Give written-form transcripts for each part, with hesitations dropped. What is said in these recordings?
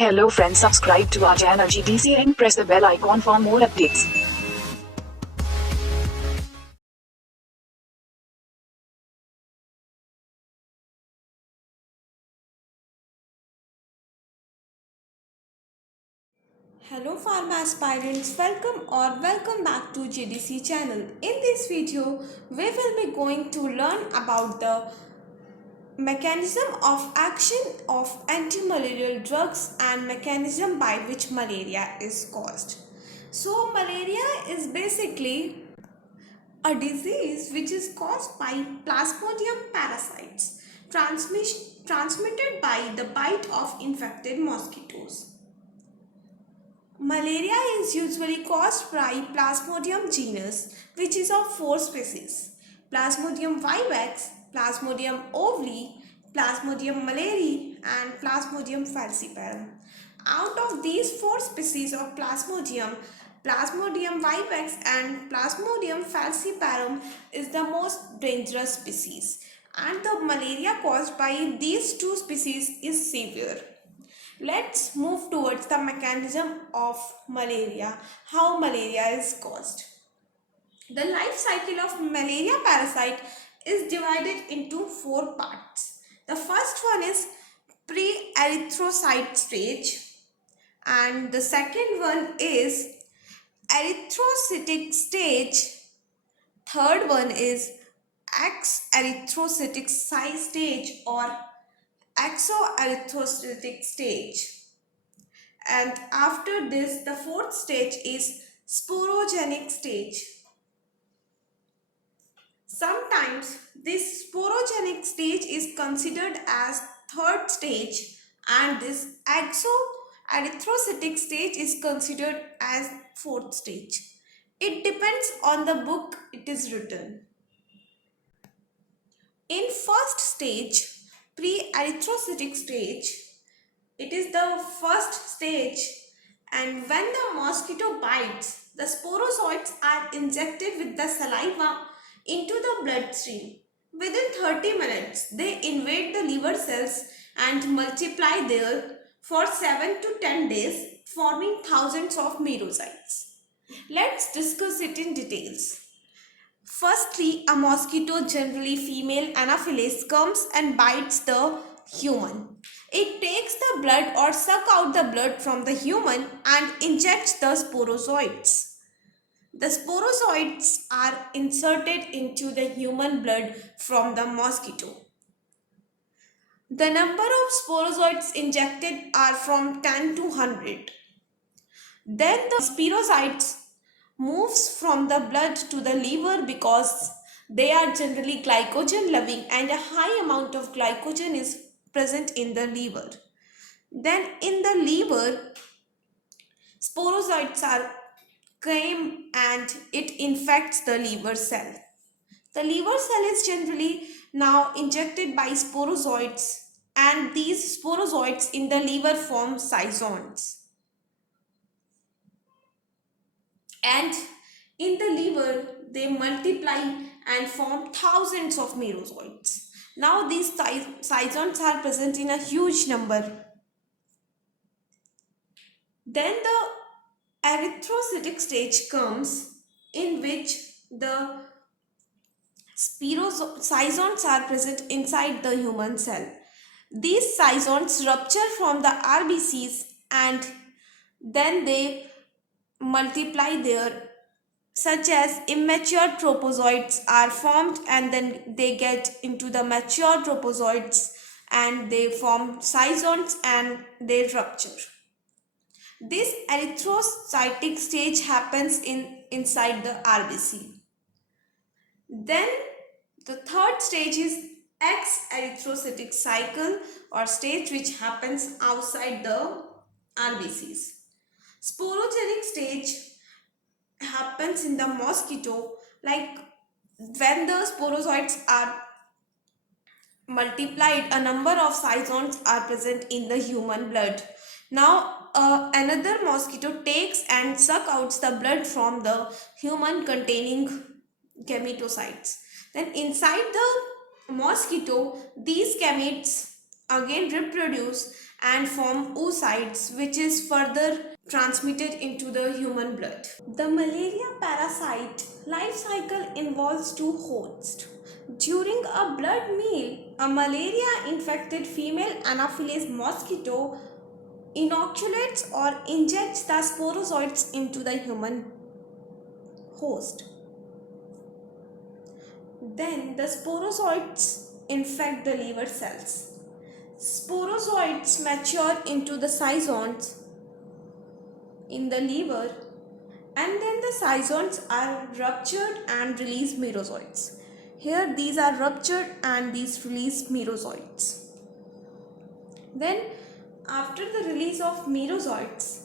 Hello friends, subscribe to our channel GDC and press the bell icon for more updates. Hello pharma aspirants, welcome back to GDC channel. In this video, we will be going to learn about the mechanism of action of antimalarial drugs and mechanism by which malaria is caused. So malaria is basically a disease which is caused by plasmodium parasites transmitted by the bite of infected mosquitoes. Malaria is usually caused by Plasmodium genus, which is of 4 species: Plasmodium vivax, Plasmodium ovale, Plasmodium malariae, and Plasmodium falciparum. Out of these 4 species of Plasmodium, Plasmodium vivax and Plasmodium falciparum is the most dangerous species, and the malaria caused by these 2 species is severe. Let's move towards the mechanism of malaria, how malaria is caused. The life cycle of malaria parasite is divided into 4 parts. The first one is pre-erythrocyte stage, and the second one is erythrocytic stage. Third one is X-erythrocytic stage or Exo-erythrocytic stage. And after this, the fourth stage is sporogenic stage. Sometimes this sporogenic stage is considered as third stage, and this exo-erythrocytic stage is considered as fourth stage. It depends on the book it is written. In first stage, pre-erythrocytic stage, it is the first stage, and when the mosquito bites, the sporozoites are injected with the saliva into the bloodstream. Within 30 minutes, they invade the liver cells and multiply there for 7 to 10 days, forming thousands of merozytes. Let's discuss it in details. Firstly, a mosquito, generally female Anopheles, comes and bites the human. It takes the blood or suck out the blood from the human and injects the sporozoites. The sporozoites are inserted into the human blood from the mosquito. The number of sporozoites injected are from 10 to 100. Then the sporozoites moves from the blood to the liver because they are generally glycogen loving and a high amount of glycogen is present in the liver. Then in the liver, sporozoites are came and it infects the liver cell. The liver cell is generally now injected by sporozoites, and these sporozoites in the liver form scisons. And in the liver, they multiply and form thousands of merozoites. Now these scisons are present in a huge number. Then the erythrocytic stage comes, in which the scisons are present inside the human cell. These scisons rupture from the RBCs and then they multiply there, such as immature tropozoites are formed, and then they get into the mature tropozoites and they form scisons and they rupture. This erythrocytic stage happens inside the RBC. Then the third stage is X-erythrocytic cycle or stage, which happens outside the RBCs. Sporogenic stage happens in the mosquito, like when the sporozoites are multiplied, a number of scisons are present in the human blood. Now another mosquito takes and suck out the blood from the human containing gametocytes. Then inside the mosquito, these gametes again reproduce and form oocytes, which is further transmitted into the human blood. The malaria parasite life cycle involves two hosts. During a blood meal, a malaria-infected female Anopheles mosquito inoculates or injects the sporozoites into the human host. Then the sporozoites infect the liver cells. Sporozoites mature into the zygotes in the liver, and then the zygotes are ruptured and release merozoites. Here these are ruptured and these release merozoites. Then after the release of merozoites,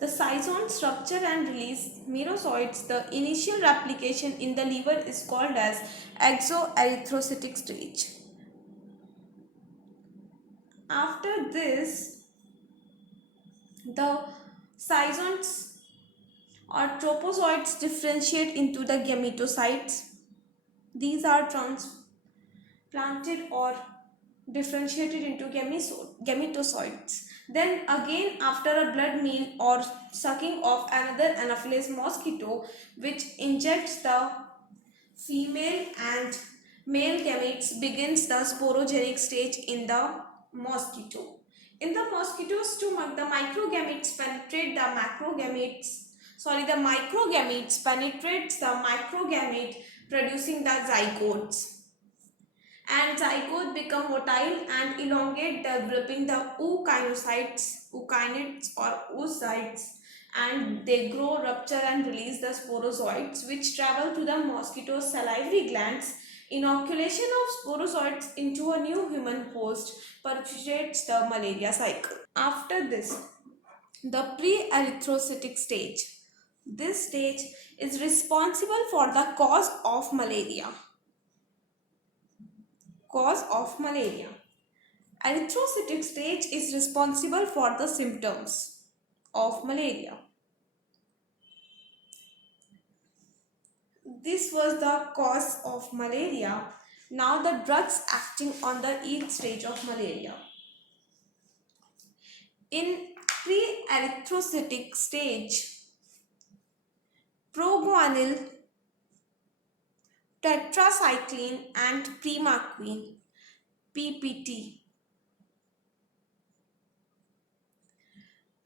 the zygotes rupture and release merozoites. The initial replication in the liver is called as exo-erythrocytic stage. After this, the zygotes or tropozoites differentiate into the gametocytes. These are transplanted or differentiated into gametocytes. Then again, after a blood meal or sucking of another Anopheles mosquito, which injects the female and male gametes, begins the sporogenic stage in the mosquito. In the mosquito's stomach, the microgametes penetrate the microgametes penetrates the microgamete, producing the zygotes. And zygotes become motile and elongate, developing the 𝙂𝙋𝘼𝙏 or oocytes, and they grow, rupture and release the sporozoites, which travel to the mosquito's salivary glands. Inoculation of sporozoites into a new human host perpetuates the malaria cycle. After this, the pre-erythrocytic stage. This stage is responsible for the cause of malaria. Erythrocytic stage is responsible for the symptoms of malaria. This was the cause of malaria. Now the drugs acting on the 𝙂 stage of malaria. In pre-erythrocytic stage, proguanyl, tetracycline and primaquine PPT.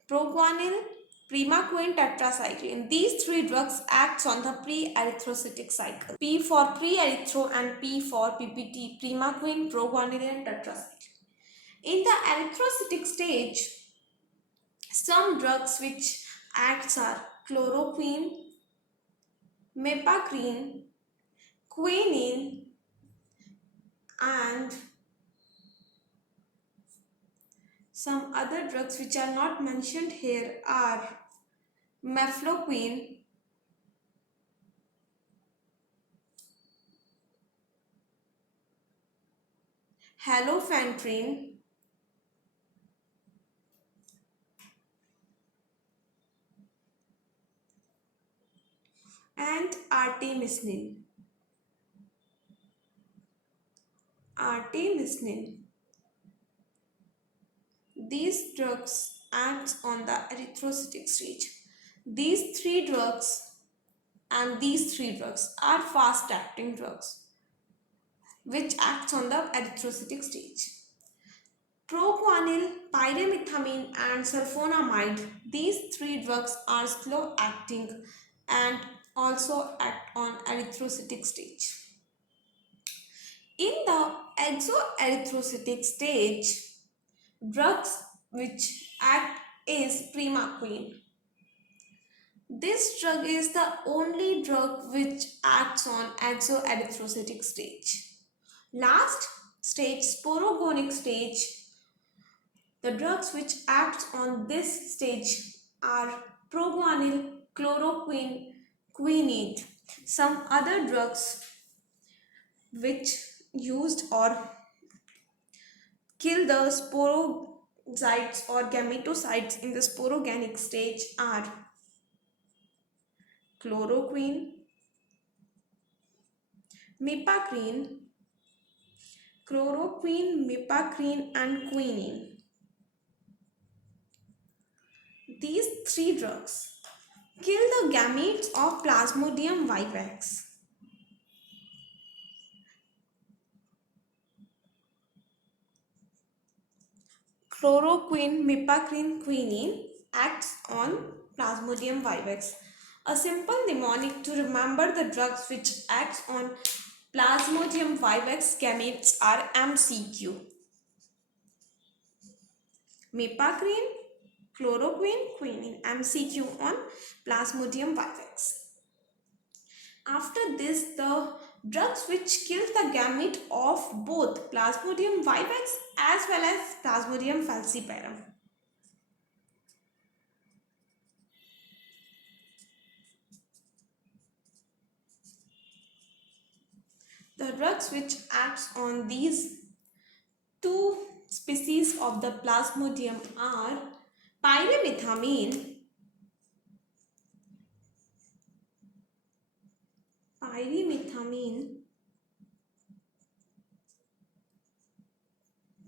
Proguanyl, primaquine, tetracycline. These three drugs acts on the pre-erythrocytic cycle. P for pre-erythro and P for PPT, primaquine, proguanyl and tetracycline. In the erythrocytic stage, some drugs which acts are chloroquine, mepacrine, quinine and some other drugs which are not mentioned here are mefloquine, halofantrine, and artemisinin. These drugs act on the erythrocytic stage. These three drugs are fast-acting drugs which acts on the erythrocytic stage. Proguanyl, pyrimethamine and sulfonamide, these three drugs are slow-acting and also act on erythrocytic stage. In the exo-erythrocytic stage, drugs which act is primaquine. This drug is the only drug which acts on exo-erythrocytic stage. Last stage, sporogonic stage. The drugs which act on this stage are proguanyl, chloroquine, quinine. Some other drugs which used or kill the sporozoites or gametocytes in the sporogenic stage are chloroquine, mepacrine, and quinine. three drugs kill the gametes of Plasmodium vivax. Chloroquine, mipacine, quinine acts on Plasmodium vivax. A simple mnemonic to remember the drugs which acts on Plasmodium vivax gametes are MCQ. Mipacine, chloroquine, quinine. MCQ on Plasmodium vivax. After this, the drugs which kill the gamete of both Plasmodium vivax as well as Plasmodium falciparum. The drugs which acts on these two species of the Plasmodium are pyrimethamine,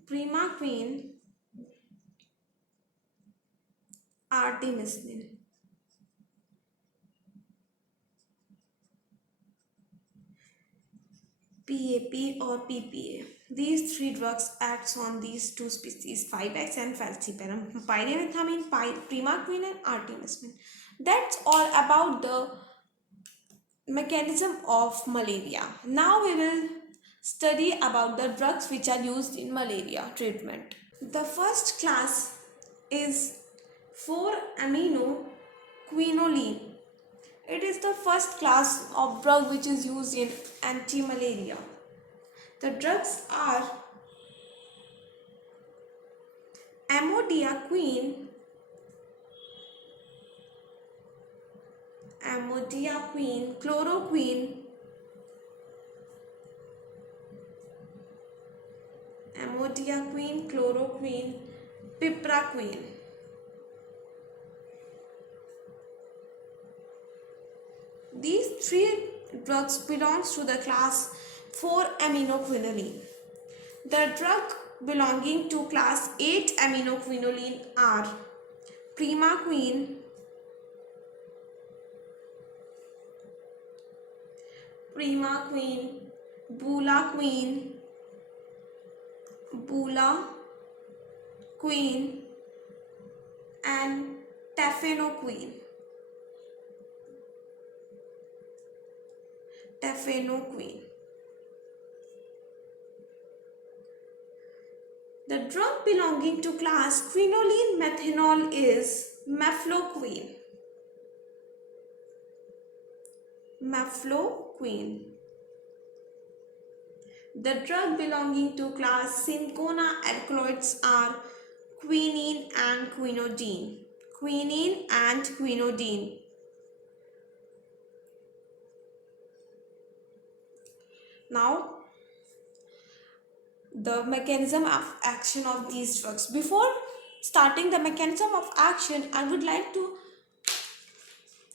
primaquine, artemisinin. PAP or PPA. These three drugs acts on these two species, vivax and falciparum. Pyrimethamine, primaquine and artemisinin. That's all about the mechanism of malaria. Now we will study about the drugs which are used in malaria treatment. The first class is 4-aminoquinoline. It is the first class of drug which is used in anti-malaria. The drugs are amodiaquine, chloroquine, pipraquine. These three drugs belongs to the class 4-aminoquinoline. The drug belonging to class 8-aminoquinoline are primaquine, bulaquine and tafenoquine. The drug belonging to class quinoline methanol is mefloquine. The drug belonging to class cinchona alkaloids are quinine and quinidine. Now, the mechanism of action of these drugs. Before starting the mechanism of action, I would like to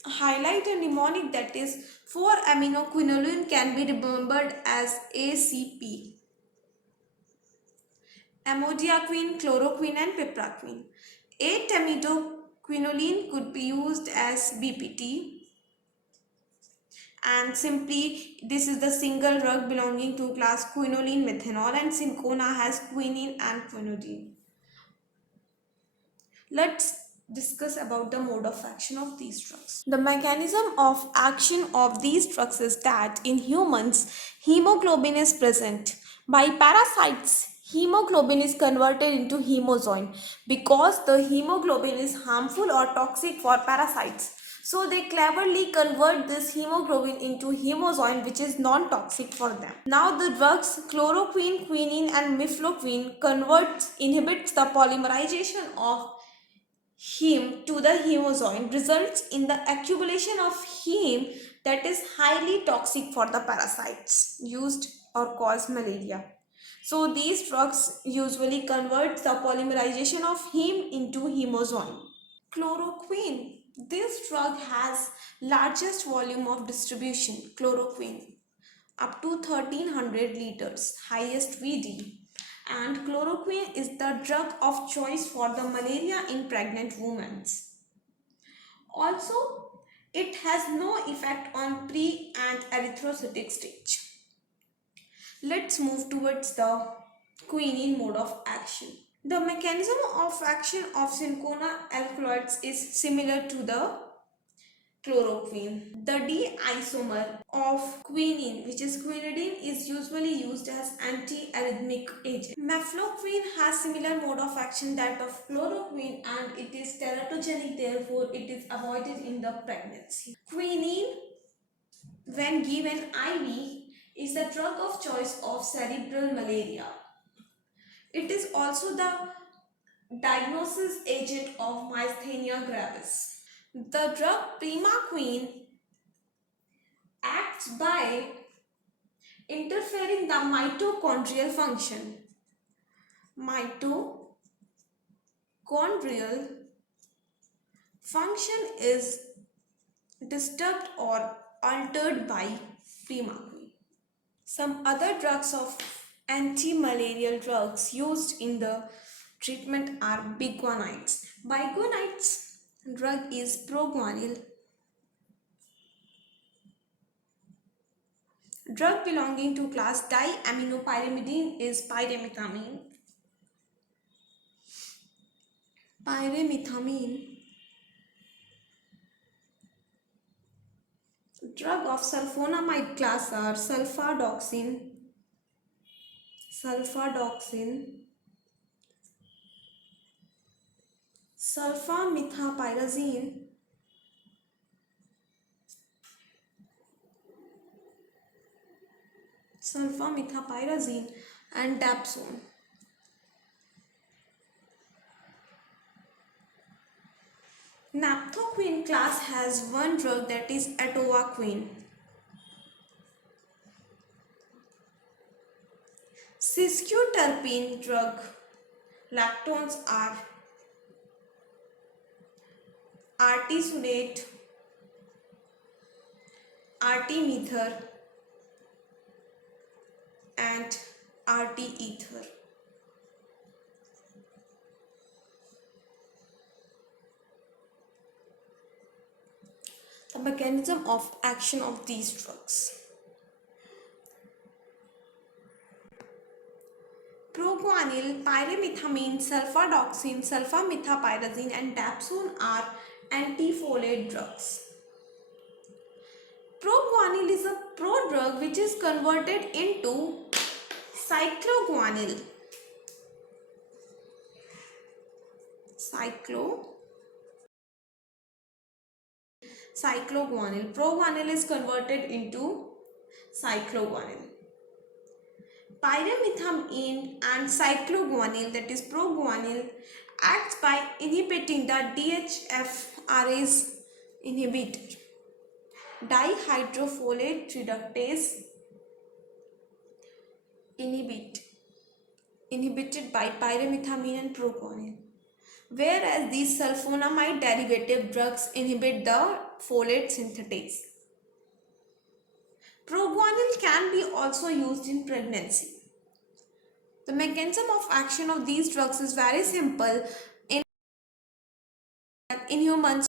highlight a mnemonic, that is 4-aminoquinoline can be remembered as ACP. Amodiaquine, chloroquine and pipraquine. 8-aminoquinoline could be used as BPT. And simply this is the single drug belonging to class quinoline methanol, and cinchona has quinine and quinidine. Let's discuss about the mode of action of these drugs. The mechanism of action of these drugs is that in humans, hemoglobin is present. By parasites, hemoglobin is converted into hemozoin because the hemoglobin is harmful or toxic for parasites. So they cleverly convert this hemoglobin into hemozoin, which is non-toxic for them. Now the drugs chloroquine, quinine and mefloquine inhibits the polymerization of heme to the hemozoin, results in the accumulation of heme that is highly toxic for the parasites used or cause malaria. So these drugs usually convert the polymerization of heme into hemozoin. Chloroquine. This drug has largest volume of distribution, chloroquine, up to 1300 liters, highest VD. And chloroquine is the drug of choice for the malaria in pregnant women. Also, it has no effect on pre and erythrocytic stage. Let's move towards the quinine mode of action. The mechanism of action of cinchona alkaloids is similar to the chloroquine. The D-isomer of quinine, which is quinidine, is usually used as anti-arrhythmic agent. Mefloquine has similar mode of action that of chloroquine and it is teratogenic, therefore it is avoided in the pregnancy. Quinine, when given IV, is the drug of choice of cerebral malaria. It is also the diagnosis agent of myasthenia gravis. The drug primaquine acts by interfering the mitochondrial function. Mitochondrial function is disturbed or altered by primaquine. Some other drugs of antimalarial drugs used in the treatment are biguanides. Biguanides drug is Probiguanil. Drug belonging to class diaminopyrimidine is pyrimethamine. Drug of sulfonamide class are sulfadoxine, sulfamethoxyrazine, and dapsone. Naphthoquine class has one drug, that is atovaquone. Cisquiterpene drug lactones are artesunate, artemether, and arteether. The mechanism of action of these drugs. Probiguanil, pyrimethamine, sulfadoxine, sulfamethoxyrazine, and dapsone are antifolate drugs. Probiguanil is a prodrug which is converted into cycloguanil. Probiguanil is converted into cycloguanil. Pyrimethamine and cycloguanil, that is probiguanil, acts by inhibiting the DHFRase inhibitor, dihydrofolate reductase inhibited by pyrimethamine and probiguanil, whereas these sulfonamide derivative drugs inhibit the folate synthetase. Probiguanil can be also used in pregnancy. The mechanism of action of these drugs is very simple. In humans,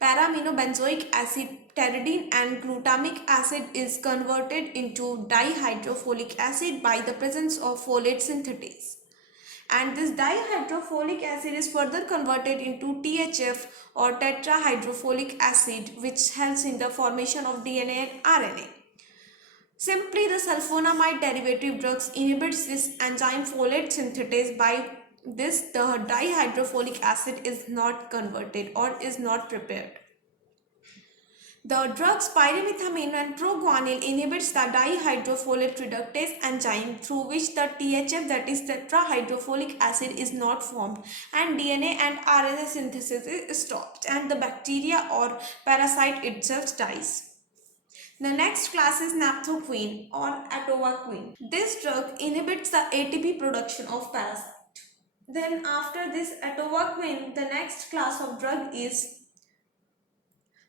para-aminobenzoic acid, pteridine and glutamic acid is converted into dihydrofolic acid by the presence of folate synthetase. And this dihydrofolic acid is further converted into THF or tetrahydrofolic acid, which helps in the formation of DNA and RNA. Simply, the sulfonamide derivative drugs inhibits this enzyme folate synthetase. By this, the dihydrofolic acid is not converted or is not prepared. The drugs pyrimethamine and probiguanil inhibits the dihydrofolate reductase enzyme, through which the THF, that is tetrahydrofolic acid, is not formed and DNA and RNA synthesis is stopped and the bacteria or parasite itself dies. The next class is naphthoquine or atovaquone. This drug inhibits the ATP production of parasite. Then after this atovaquone, the next class of drug is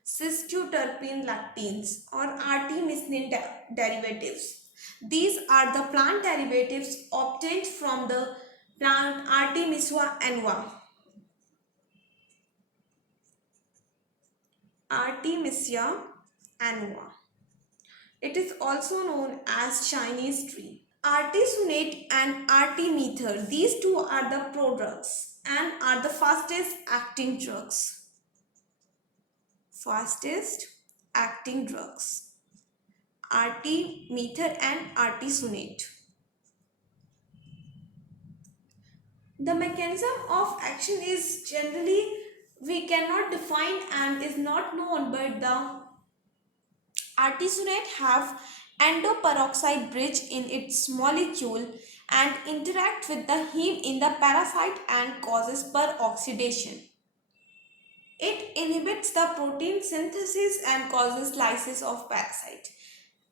cisquiterpene lactenes or artemisinin derivatives. These are the plant derivatives obtained from the plant Artemisia annua. Artemisia It is also known as Chinese tree. Artesunate and artemether, these two are the prodrugs and are the fastest acting drugs. Fastest acting drugs. Artemether and artesunate. The mechanism of action is generally we cannot define and is not known, but the artesunate have endoperoxide bridge in its molecule and interact with the heme in the parasite and causes peroxidation. It inhibits the protein synthesis and causes lysis of parasite.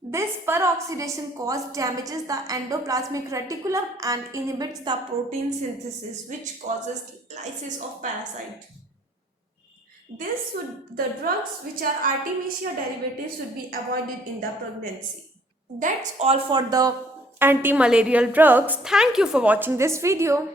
This peroxidation cause damages the endoplasmic reticulum and inhibits the protein synthesis, which causes lysis of parasite. The drugs which are Artemisia derivatives should be avoided in the pregnancy. That's all for the antimalarial drugs. Thank you for watching this video.